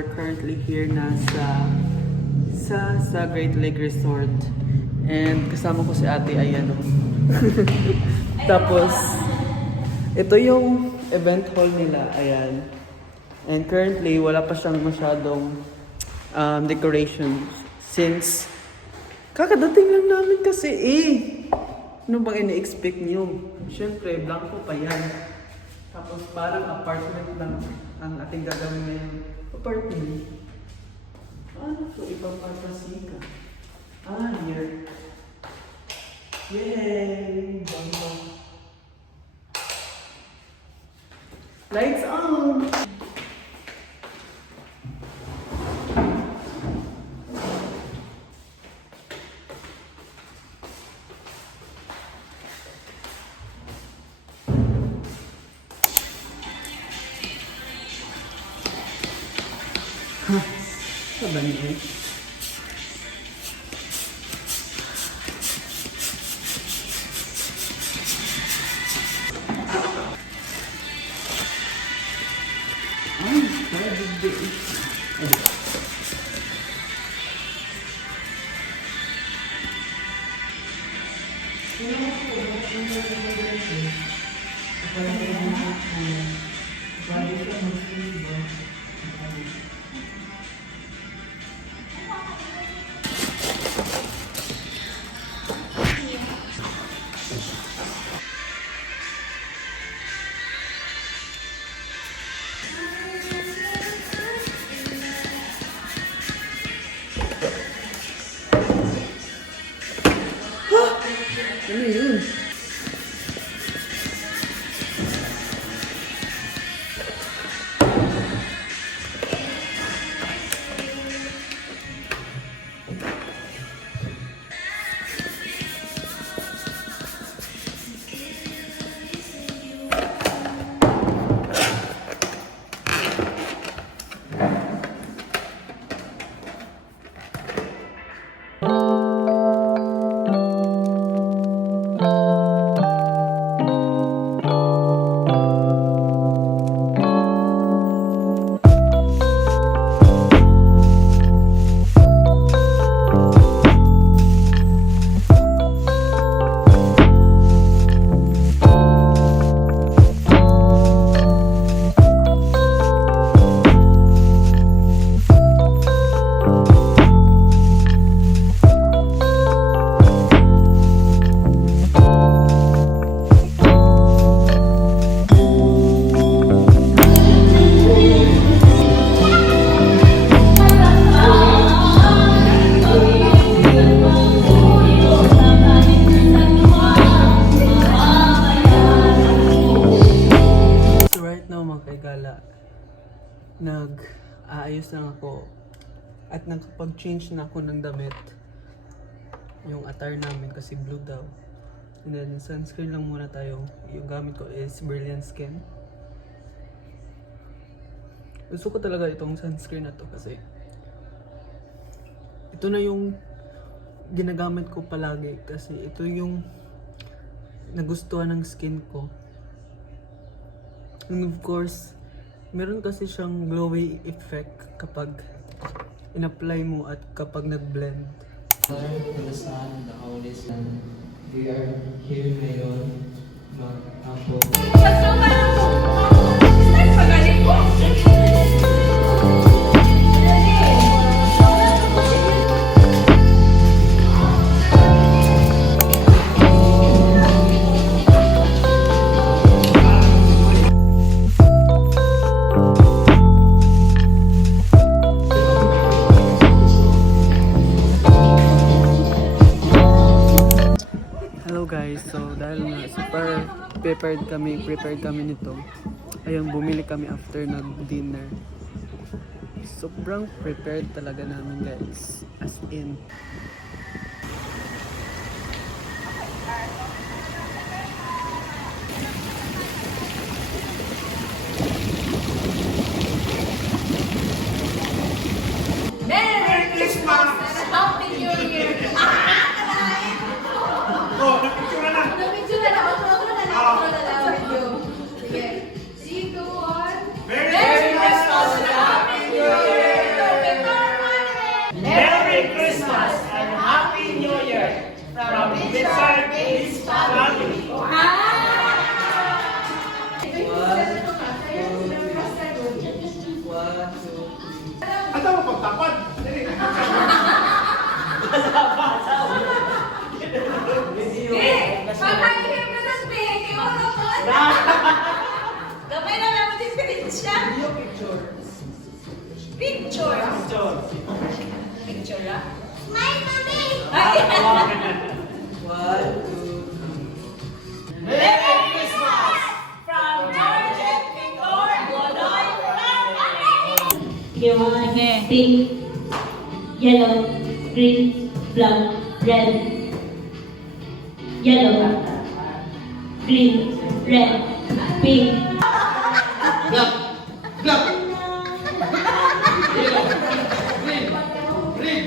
we're currently here na sa Great Lake Resort. And kasama ko si ate, ayan o. Tapos, ito yung event hall nila, ayan. And currently, wala pa siyang masyadong decorations. Since, kakadating lang namin kasi ano bang ini-expect nyo? Siyempre, blanco pa yan. Tapos parang apartment lang ang ating gagawin ngayon. Apartment. Ano to? Ipapapasika. Here. Yay! Bamba. Lights on! Sabi niyo. Ano yun? Nag-aayos lang ako at nakapag-change na ako ng damit, yung attire namin kasi blue daw. And then sunscreen lang muna tayo. Yung gamit ko is Brilliant Skin. Gusto ko talaga itong sunscreen na to kasi ito na yung ginagamit ko palagi kasi ito yung nagustuhan ng skin ko. And of course, meron kasi siyang glowy effect kapag in-apply mo at kapag nag-blend. In the Son, the Holy Son, we are here ngayon mag-apo. Guys, so dahil nga super prepared kami nito, ayun, bumili kami after nag-dinner. Sobrang prepared talaga namin guys, as in. Merry Christmas! Happy New Year! Sige. 3, 2, 1. Merry Christmas and Happy New Year! Yung pink, yellow, green, black, red. Yellow, green, red, pink. Black! Black! Yellow! Green! Green!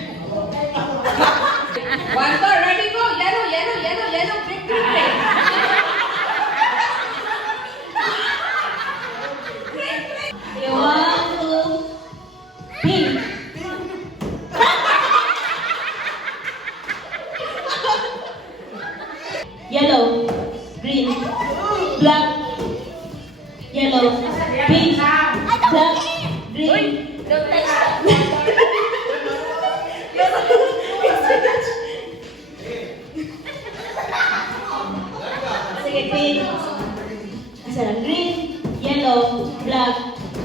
One, two, ready, go. Yellow, yellow, yellow, yellow, green, green, green. Yung one, two, pink. Yellow, green, black, yellow, pink, black, green. Don't touch that. Sige, pink. Asan? Green, yellow, black,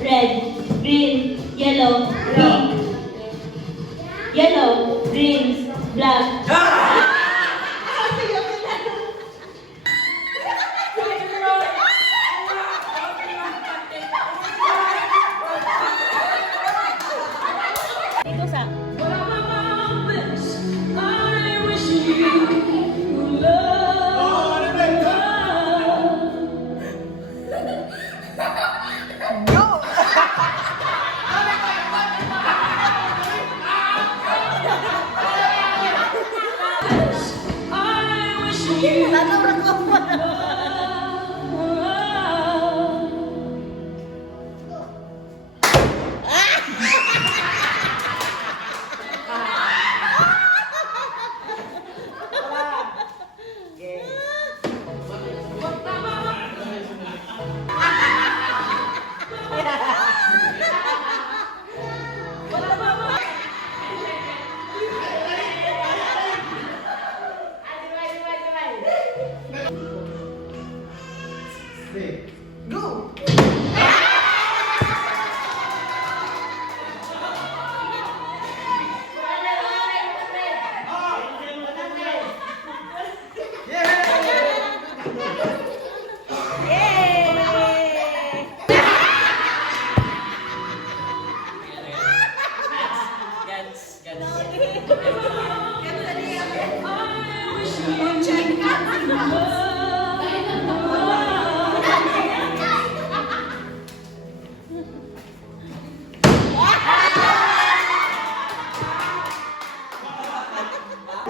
red, green, yellow, pink. Yellow, green, black. Dito sa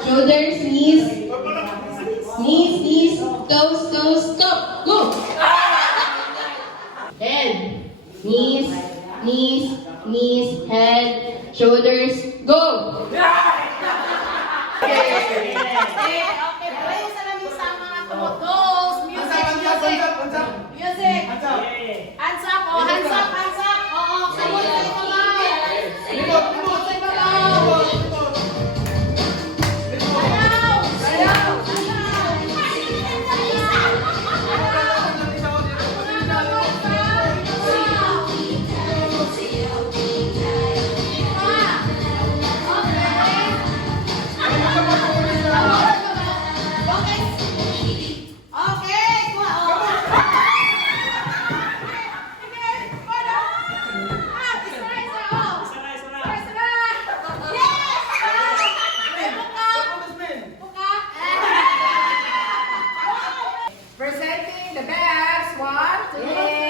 Shoulders, knees. Knees, knees, toes, toes, stop. Go. Head. Knees, knees, knees, head, shoulders, go. Okay, play sa namin sa mga goals. Music, music. Music. Hands up, oh, hands up, hands up. Oo, sabot sa ibabaw. Sabot sa ibabaw. Sayaw, sayaw, Presenting the best. 1, 2, 3.